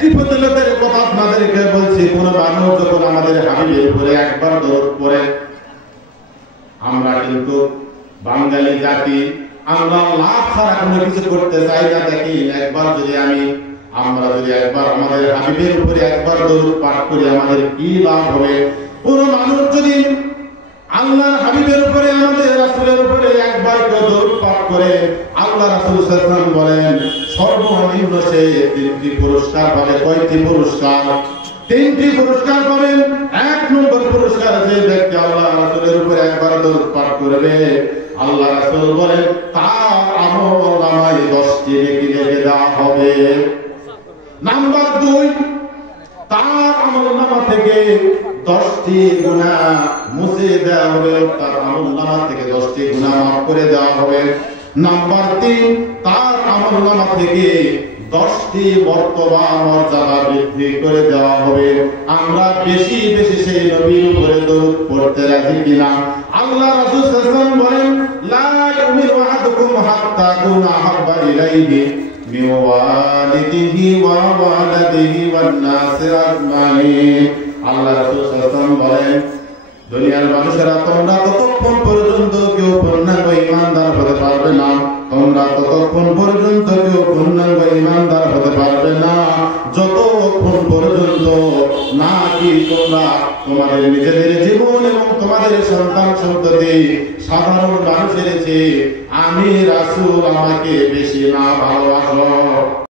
একটি ফজিলতের কথা আপনাদেরকে বলছি, কোন মানুষ যখন আমাদের হাবিবের উপরে একবার দরুদ পড়ে, আমরা কিন্তু বাঙালি জাতি, আমরা লাভ ছাড়া কোনো কিছু করতে চাই না। দেখি একবার যদি আমরা যদি একবার আমাদের হাবিবের উপরে একবার দরুদ পাঠ করি, আমাদের কি লাভ হবে? কোন মানুষ যদি আল্লাহর হাবিবের উপরে, আমাদের রাসূলের উপরে একবার দরুদ পাঠ করে, আল্লাহ রাসূল সাল্লাল্লাহু আলাইহি ওয়াসাল্লাম বলেন সর্বনিম্ন সে 3টি পুরস্কার পাবে। কয়টি পুরস্কার? 3টি পুরস্কার পাবেন। 1 নম্বর পুরস্কার, যে ব্যক্তি আল্লাহ রাসূলের উপরে একবার দরুদ পাঠ করবে, আল্লাহ রাসূল বলেন তার আমলনামায় 10টি নেকি লিখে দেওয়া হবে। নাম্বার 2, তার আমলনামা থেকে 10টি গুনাহ মুছে দেওয়া হবে, তার আমলনামা থেকে 10টি গুনাহ মাফ করে দেওয়া হবে। নাম্বার 3, তার আমলনামা থেকে 10টি মর্তবা মর্যাদা বৃদ্ধি করে দেওয়া হবে। আমরা বেশি বেশি সেই নবীর উপরে দরুদ পড়তে রাজি কিনা? আল্লাহ রাসূল সাল্লাল্লাহু আলাইহি ওয়াসাল্লাম বলেন লা ইউমিনু আহাদুকুম হাত্তা কুনা হাব্বা ইলাইহি মিন ওয়ালিদিহি ওয়া ওয়ালাদিহি ওয়ান নাসি আজমাইন। আল্লাহ রাসূল সাল্লাল্লাহু আলাইহি ওয়াসাল্লাম বলেন দুনিয়ার মানুষেরা তোমরা ততক্ষণ পর্যন্ত কেউ পূর্ণাঙ্গ ঈমানদার হতে পারবে না, তোমরা ততক্ষণ পর্যন্ত কেউ পূর্ণাঙ্গ ঈমানদার হতে পারবে না যতক্ষণ পর্যন্ত নাকি তোমরা তোমাদের নিজেদের জীবন এবং তোমাদের সন্তান সন্ততি সাধারণ মানুষের চেয়ে আমি রাসূল আমাকে বেশি না ভালোবাসো।